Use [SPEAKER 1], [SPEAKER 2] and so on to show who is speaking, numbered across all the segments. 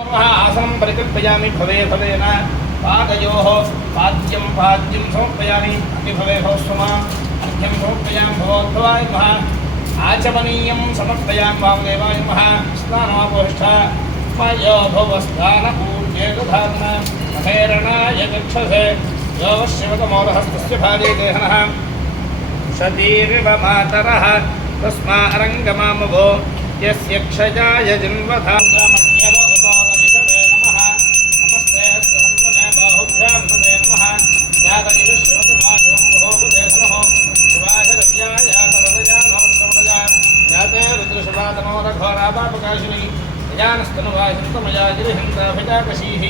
[SPEAKER 1] आसनं परिकल्पयामि, भवे, भवेन। पादयोः पाद्यं पाद्यं समर्पयामि। अपि भवे भवस्वमा अर्घ्यं समर्पयामि भवोद्भवाय नमः। आचमनीयं समर्पयामि, वामदेवाय नमः। स्नानमापोष्ठ मयो भवस्नानपूर्ये दधारण महेरणाय गच्छसे। यो शिवतमोरहस्तस्य भागे देहनः। सतीरिव मातरः तस्मा अरङ्गमामभो। यस्य क्षयाय जिन्वधामन्यव गिरिहन्ताभिजाकशीः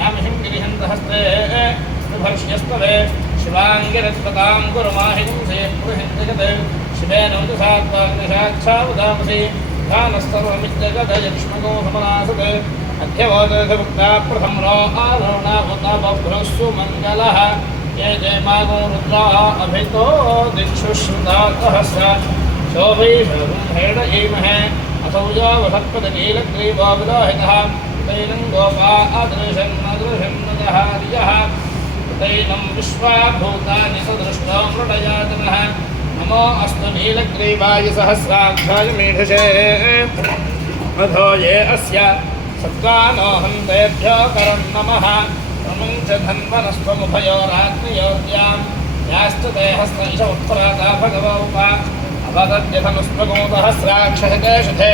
[SPEAKER 1] यामिहिं गिरिहन्तहस्ते विभर्ष्यस्तवे शिवाङ्गिरत्पतां गुरुमाहिंसे पुरहिन्दजते शिवेन सात्वाग्निशाच्छावदामसि ध्यानस्तर्वमित्यगदयक्ष्मगो समनासते अध्यवोदधभुक्ता प्रथम्नो आरोणावतावभ्रस्सु मङ्गलः ये जयमागो रुद्राः अभितो दिक्षु श्रुतातहस्य शोभैषहेण एमहे असौ यो वषत्पदनीलग्रीवो विलोहितः तैनं गोपा अदृशन् अदृशन् नदहार्यः तैनं विश्वाभूतानि सदृष्टो मृडयातनः नमो अस्तु नीलग्रीवाय सहस्राक्षाय मीढसे मधो ये अस्य सत्त्वानो हन्तेभ्यो करं नमः प्रमुञ्च धन्वनस्त्वमुभयोराग्नियोर्यां याश्च ते हस्तैष उत्पराता भगवौपा अवदद्यथनुस्त्वगोदहस्राक्षहते शुधे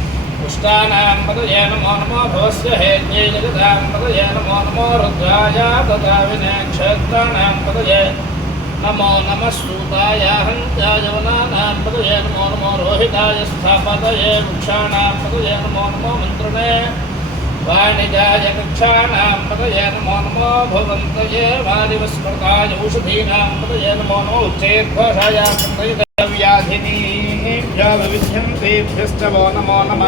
[SPEAKER 1] पुष्टानां पदये नमो नमो भवस्य हेत्यै जगतां पदये नमो नमो रुद्राय तथा विनयक्षेत्राणां पदये नमो नमः सूताय हन्त्याय वनानां पदये नमो नमो रोहिताय स्थापतये वृक्षाणां पदये नमो नमो मन्त्रणे वाणिजाय कक्षाणां पदये नमो नमो भवन्तये वारिवस्मृताय औषधीनां पदये नमो नमो उच्चैर्घोषाय व्याधिनीभ्यविध्यन्तेभ्यश्च वो విద్యావిభ్యంతేభ్యష్టవో నమో నమ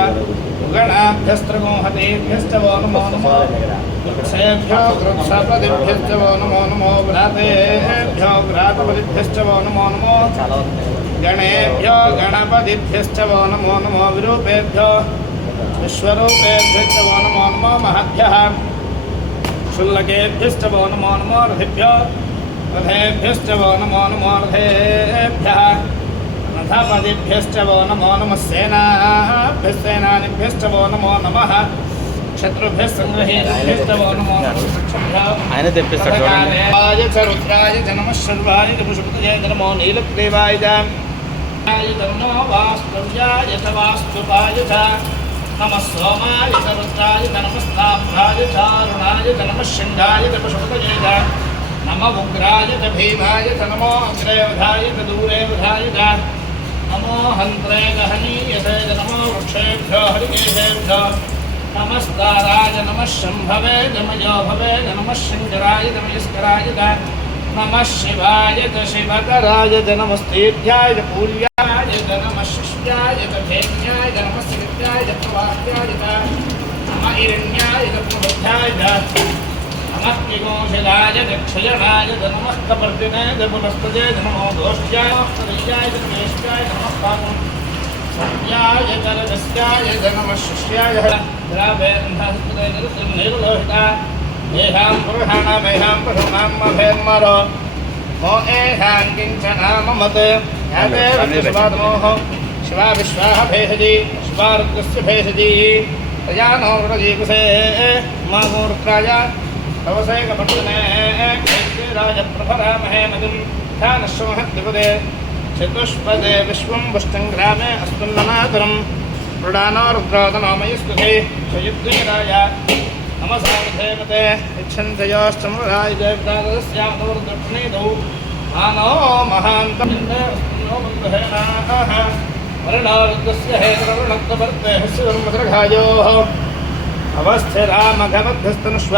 [SPEAKER 1] గణాభ్యస్త్రమోహతేభ్యష్టవో నమో నమో వృక్షేభ్యో వృక్షపదిభ్యష్టవో నమో నమో వ్రాతేభ్యో వ్రాతపదిభ్యష్టవో నమో నమో గణేభ్యో గణపతిభ్యష్టవో నమో నమో విరూపేభ్యో విశ్వరూపేభ్యష్టవో నమో నమో మహద్భ్య క్షుల్లకేభ్యష్టవో నమో నమో రథిభ్యో రథేభ్యష్టవో నమో నమో రథేభ్య रथिभ्यो रथेभ्यश्च वो नमो नमो रथेभ्यः रथपदिभ्यश्च वो नमो नमः सेनाभ्यः सेनानिभ्यश्च वो नमो नमः शत्रुभ्यः सङ्ग्रहेभ्यश्च वो नमो नमः
[SPEAKER 2] ఆయన తెప్పిస్తాడు చూడండి
[SPEAKER 1] రాజ చ రుద్రాయ చ నమః శర్వాయ చ పుష్పతయ చ నమో నీలగ్రీవాయ చ ఆయ చ నమో వాస్తవ్యాయ చ వాస్తుపాయ చ నమః సోమాయ చ రుద్రాయ చ నమస్తాభ్రాయ చ అరుణాయ చ నమః శండాయ చ పుష్పతయ చ నమ ఉగ్రాయ చ భీమాయ చ నమో అగ్రేవధాయ చ దూరేవధాయ చ नमो हन्त्रे गहनीयसे नमो वृक्षेभ्यो हरिकेशेभ्यो नमस्ताराय नमः शम्भवे नमयो भवे नमः शङ्कराय नमस्कराय नमः शिवाय च शिवकराय च नमस्तेभ्याय पूर्याय च नमः शिष्याय च धेन्याय च नमः श्रित्याय च प्रवाह्याय च नम हिरण्याय च प्रबुद्धाय च नमः किगोषिलाय च क्षयणाय च नमः कपर्दिने च पुनस्तजे नमो दोष्ट्याय नमः तदय्याय च नमेष्ट्याय नमः पापम् सत्याय करगस्याय नमः शिष्याय द्रावेन्धस्पदेर्लोहिता पुरुषाणामेहां पशूनां मो एहां किञ्चनाममत् याते शिवा विश्वाः भेषजी शिवारुद्रस्य भेषजी। तया नो व्रजीकुसे मा मूर्खाय तवसे कपटने राज प्रभरामहे मदिं ध्यानश्वमहद्विपदे चतुष्पदे विश्वं पुष्टं ग्रामे अस्मिन्ननातरं मृडानो रुद्रोदनोमयस्तुते शयुद्वीराय नमसामथे मते यच्छन्तयोश्चमराय देवतादस्यामदवरुद्रप्रणीतौ आनो महान्तमिन्दो बन्धुहेनाः वर्णारुद्रस्य हेतरवृणत्ववर्ते हस्यधर्मसृघायोः अवस्थिरामघमध्यस्तनुष्व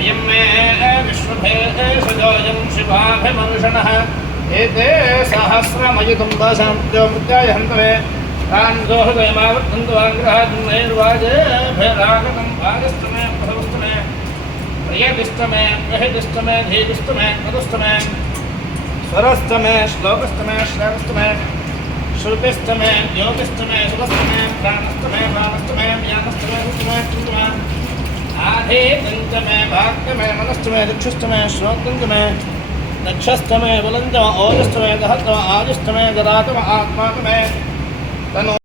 [SPEAKER 1] अयं मे विश्वभेषजोऽयं शिवाभिमनुषणः एते सहस्रमयुतं मृत्याय तान् दोहृदयमावर्तन्तु आग्रहान्नैर्वाजेभिरागतं वागस्तमे प्रभवस्तमे प्रियदिष्टमे गृहदिष्टमे धीदिष्टमे मधुष्टमे स्वरस्तमे श्लोकस्तमे श्रवस्तमे श्रुतिस्तमे योगिस्तमे सुभस्तमे प्राणस्तमे प्राणस्तमे ज्ञानस्तमे रुस्तमे चिन्तमे आधेतन्तमे भाग्यमे मनस्तमे दिक्षस्तमे श्रोतन्तमे दक्षस्तमे बुलन्तम ओजस्तमे दहतम आदिस्तमे ददातम आत्मातमे तनु